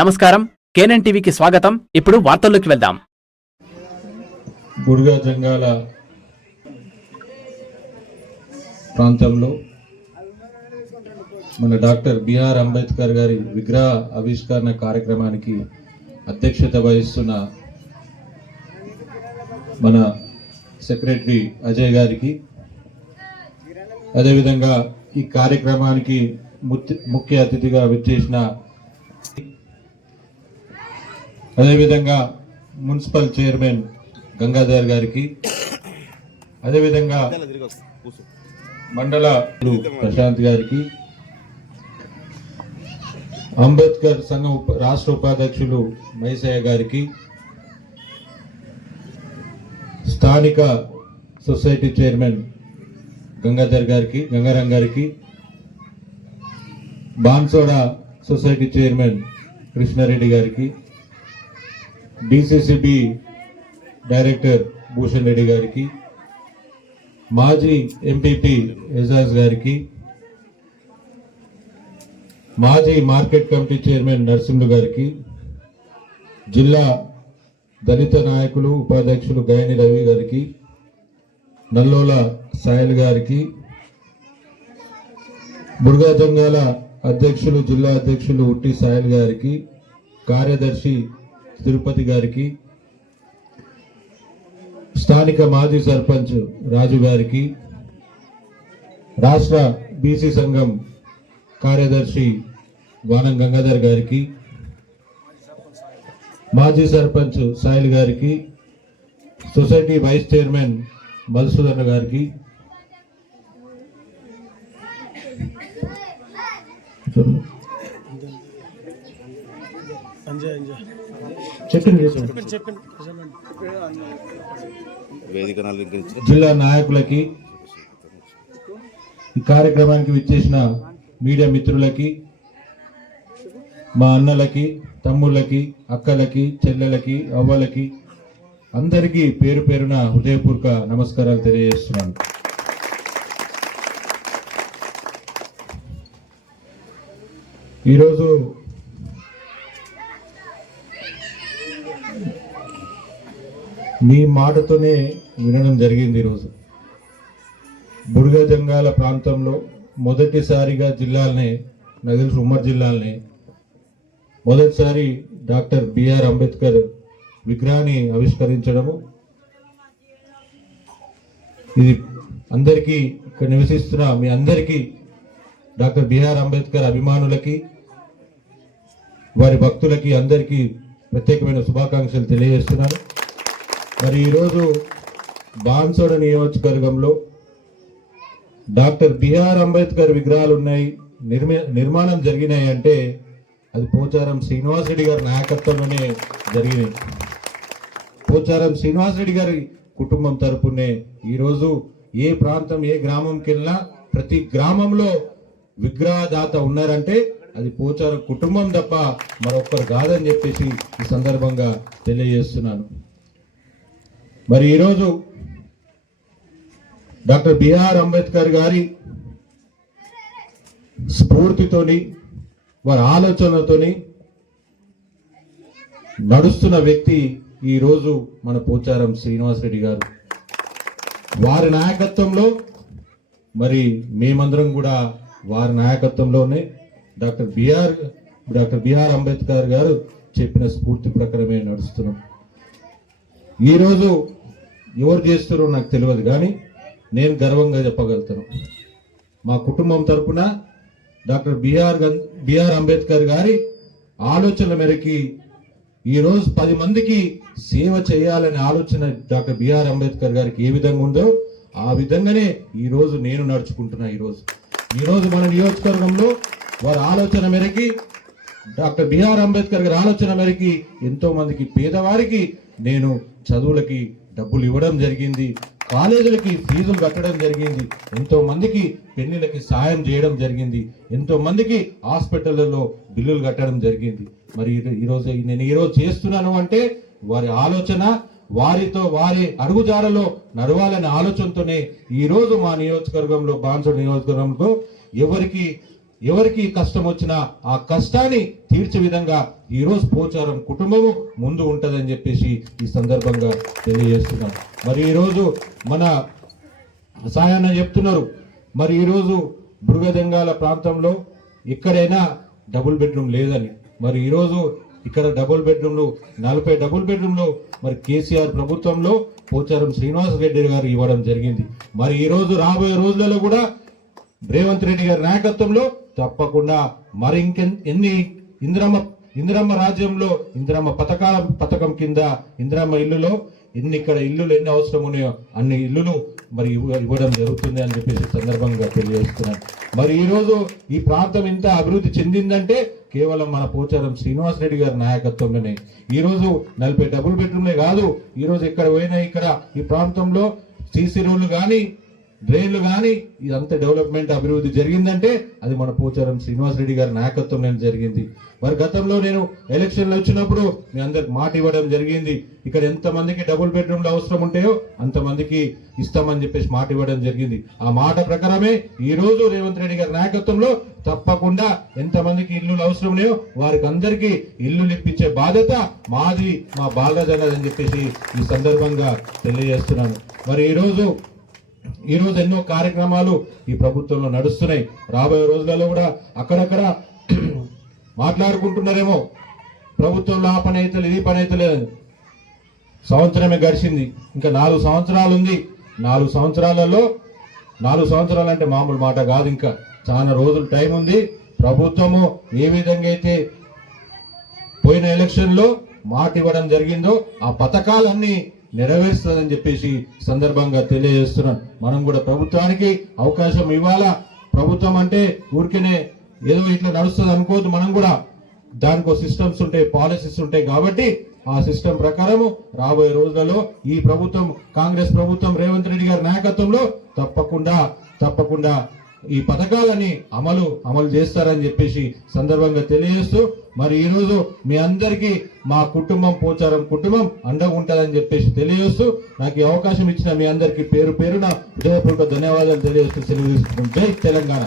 నమస్కారం, కేఎన్ఎన్ టీవీకి స్వాగతం. ఇప్పుడు వార్తల్లోకి వెళ్దాం. బుర్గా జంగాల ప్రాంతంలో మన డాక్టర్ బిఆర్ అంబేద్కర్ గారి విగ్రహ ఆవిష్కరణ కార్యక్రమానికి అధ్యక్షత వహిస్తున్న మన సెక్రటరీ అజయ్ గారికి, అదేవిధంగా ఈ కార్యక్రమానికి ముఖ్య అతిథిగా విచ్చేసిన, అదేవిధంగా మున్సిపల్ చైర్మన్ గంగాధర్ గారికి, అదేవిధంగా మండల ప్రశాంత్ గారికి, అంబేద్కర్ సంఘం రాష్ట్ర ఉపాధ్యక్షులు మైసయ్య గారికి, స్థానిక సొసైటీ చైర్మన్ గంగాధర్ గారికి, గంగారాం గారికి, బాన్సోడా సొసైటీ చైర్మన్ కృష్ణారెడ్డి గారికి, డిసిసిబి డైరెక్టర్ భూషణ్ రెడ్డి గారికి, మాజీ ఎంపీపీ ఎజాజ్ గారికి, మాజీ మార్కెట్ కమిటీ చైర్మన్ నరసింహులు గారికి, జిల్లా దళిత నాయకులు ఉపాధ్యక్షులు గయని రవి గారికి, నల్లోల సాయల్ గారికి, బుర్గా జంగాల అధ్యక్షులు జిల్లా అధ్యక్షులు ఉట్టి సాయల్ గారికి, కార్యదర్శి తిరుపతి గారికి, స్థానిక మాజీ సర్పంచ్ రాజు గారికి, రాష్ట్ర బీసీ సంఘం కార్యదర్శి వానం గంగాధర్ గారికి, మాజీ సర్పంచ్ సాయిల్ గారికి, సొసైటీ వైస్ చైర్మన్ మధుసూదన్ గారికి, జిల్లా నాయకులకి, ఈ కార్యక్రమానికి విచ్చేసిన మీడియా మిత్రులకి, మా అన్నలకి, తమ్ముళ్ళకి, అక్కలకి, చెల్లెలకి, అవ్వలకి అందరికీ పేరు పేరున హృదయపూర్వక నమస్కారాలు తెలియజేస్తున్నాను. ఈరోజు మీ మాటతోనే వినడం జరిగింది. ఈరోజు బుర్గా జంగాల ప్రాంతంలో మొదటిసారిగా జిల్లాలనే, నాకు తెలుసు ఉమ్మడి జిల్లాలనే మొదటిసారి డాక్టర్ బిఆర్ అంబేద్కర్ విగ్రహాన్ని ఆవిష్కరించడము, ఇది అందరికీ, ఇక్కడ నివసిస్తున్న మీ అందరికీ, డాక్టర్ బిఆర్ అంబేద్కర్ అభిమానులకి, వారి భక్తులకి అందరికీ ప్రత్యేకమైన శుభాకాంక్షలు తెలియజేస్తున్నాను. మరి ఈరోజు బాన్సోడ నియోజకవర్గంలో డాక్టర్ బిఆర్ అంబేద్కర్ విగ్రహాలు ఉన్నాయి, నిర్మాణం జరిగినాయి అంటే అది పోచారం శ్రీనివాసరెడ్డి గారి నాయకత్వంలోనే జరిగినాయి. పోచారం శ్రీనివాసరెడ్డి గారి కుటుంబం తరపునే ఈరోజు ఏ ప్రాంతం, ఏ గ్రామంకి వెళ్ళినా ప్రతి గ్రామంలో విగ్రహదాత ఉన్నారంటే అది పోచారం కుటుంబం తప్ప మరొక్కరు కాదని చెప్పేసి ఈ సందర్భంగా తెలియజేస్తున్నాను. మరి ఈరోజు డాక్టర్ బిఆర్ అంబేద్కర్ గారి స్ఫూర్తితోని, వారి ఆలోచనలతోని నడుస్తున్న వ్యక్తి ఈరోజు మన పోచారం శ్రీనివాసరెడ్డి గారు. వారి నాయకత్వంలో మరి మేమందరం కూడా వారి నాయకత్వంలోనే డాక్టర్ బిఆర్ అంబేద్కర్ గారు చెప్పిన స్ఫూర్తి ప్రకారమే నడుస్తున్నాం. ఈరోజు ఎవరు చేస్తారో నాకు తెలియదు, కానీ నేను గర్వంగా చెప్పగలుగుతాను. మా కుటుంబం తరఫున డాక్టర్ బిఆర్ అంబేద్కర్ గారి ఆలోచనల మేరకి ఈరోజు 10 మందికి సేవ చేయాలనే ఆలోచన డాక్టర్ బిఆర్ అంబేద్కర్ గారికి ఏ విధంగా ఉందో ఆ విధంగానే ఈరోజు నేను నడుచుకుంటున్నా. ఈరోజు మన నియోజకవర్గంలో వారి ఆలోచన మేరకి, డాక్టర్ బిఆర్ అంబేద్కర్ గారి ఆలోచన మేరకి ఎంతో మందికి, పేదవారికి నేను చదువులకి డబ్బులు ఇవ్వడం జరిగింది, కాలేజీలకి ఫీజులు కట్టడం జరిగింది, ఎంతో మందికి పెళ్లిళ్ళకి సాయం చేయడం జరిగింది, ఎంతో మందికి హాస్పిటళ్లలో బిల్లులు కట్టడం జరిగింది. మరి నేను ఈరోజు చేస్తున్నాను అంటే వారి ఆలోచన, వారి అడుగుజాడలో నడవాలనే ఆలోచనతోనే ఈరోజు మా నియోజకవర్గంలో, బాన్సోడ నియోజకవర్గంలో ఎవరికి ఎవరికి కష్టం వచ్చినా ఆ కష్టాన్ని తీర్చే విధంగా ఈ రోజు పోచారం కుటుంబము ముందు ఉంటదని చెప్పేసి ఈ సందర్భంగా తెలియజేస్తున్నాం. మరి ఈ రోజు మన సాయన్న చెప్తున్నారు, మరి ఈరోజు బృగదెంగాల ప్రాంతంలో ఎక్కడైనా డబుల్ బెడ్రూమ్ లేదని. మరి ఈరోజు ఇక్కడ డబుల్ బెడ్రూమ్లు 40 డబుల్ బెడ్రూమ్లు మరి కేసీఆర్ ప్రభుత్వంలో పోచారం శ్రీనివాస్ రెడ్డి గారు ఇవ్వడం జరిగింది. మరి ఈ రోజు రాబోయే రోజులలో కూడా రేవంత్ రెడ్డి గారి నాయకత్వంలో తప్పకుండా మరి ఎన్ని ఇందిరమ్మ రాజ్యంలో ఇందిరమ్మ పథకం కింద ఇందిరమ్మ ఇల్లులో ఎన్ని అవసరం ఉన్నాయో అన్ని ఇల్లులు మరి ఇవ్వడం జరుగుతుంది అని చెప్పేసి సందర్భంగా తెలియజేస్తున్నాను. మరి ఈ రోజు ఈ ప్రాంతం ఇంత అభివృద్ధి చెందిందంటే కేవలం మన పోచారం శ్రీనివాస్ రెడ్డి గారి నాయకత్వంలోనే. ఈ రోజు 40 డబుల్ బెడ్రూమ్లే కాదు, ఈ రోజు ఎక్కడ పోయినా ఇక్కడ ఈ ప్రాంతంలో సీసీ రోడ్లు కానీ డ్రైన్లు కానీ ఇదంతా డెవలప్మెంట్ అభివృద్ధి జరిగిందంటే అది మన పోచారం శ్రీనివాస్ రెడ్డి గారి నాయకత్వంలో జరిగింది. మరి గతంలో నేను ఎలక్షన్లు వచ్చినప్పుడు మీ అందరికి మాట ఇవ్వడం జరిగింది, ఇక్కడ ఎంతమందికి డబుల్ బెడ్రూమ్లు అవసరం ఉంటాయో అంతమందికి ఇస్తామని చెప్పేసి మాట ఇవ్వడం జరిగింది. ఆ మాట ప్రకారమే ఈ రోజు రేవంత్ రెడ్డి గారి నాయకత్వంలో తప్పకుండా ఎంతమందికి ఇల్లులు అవసరం ఉన్నాయో వారికి అందరికీ ఇల్లు ఇప్పించే బాధ్యత మాది, మా బాలరాజ్ అని చెప్పేసి ఈ సందర్భంగా తెలియజేస్తున్నాను. మరి ఈ రోజు ఎన్నో కార్యక్రమాలు ఈ ప్రభుత్వంలో నడుస్తున్నాయి. రాబోయే రోజులలో కూడా అక్కడక్కడ మాట్లాడుకుంటున్నారేమో ప్రభుత్వంలో ఆ పని అయితే ఈ పని అయితే లేదు. సంవత్సరమే గడిచింది, ఇంకా 4 సంవత్సరాలు ఉంది. 4 సంవత్సరాలలో 4 సంవత్సరాలు అంటే మామూలు మాట కాదు, ఇంకా చాలా రోజులు టైం ఉంది. ప్రభుత్వము ఏ విధంగా అయితే పోయిన ఎలక్షన్ లో మాట ఇవ్వడం జరిగిందో ఆ పథకాలన్నీ నెరవేరుస్తుందని చెప్పేసి సందర్భంగా తెలియజేస్తున్నాను. మనం కూడా ప్రభుత్వానికి అవకాశం ఇవ్వాలా. ప్రభుత్వం అంటే ఊరికేనే ఏదో ఇట్లా నడుస్తుంది అనుకోవద్దు. మనం కూడా దానికో సిస్టమ్స్ ఉంటాయి, పాలసీస్ ఉంటాయి. కాబట్టి ఆ సిస్టమ్ ప్రకారము రాబోయే రోజులలో ఈ ప్రభుత్వం కాంగ్రెస్ ప్రభుత్వం రేవంత్ రెడ్డి గారి నాయకత్వంలో తప్పకుండా ఈ పథకాలని అమలు చేస్తారని చెప్పేసి సందర్భంగా తెలియజేస్తూ, మరి ఈ రోజు మీ అందరికీ మా కుటుంబం పోచారం కుటుంబం అండగా ఉంటుందని చెప్పేసి తెలియజేస్తూ నాకు ఈ అవకాశం ఇచ్చిన మీ అందరికీ పేరు పేరున హృదయపూర్వక ధన్యవాదాలు తెలియజేస్తూ సెలవు తీసుకుంటాం. జై తెలంగాణ.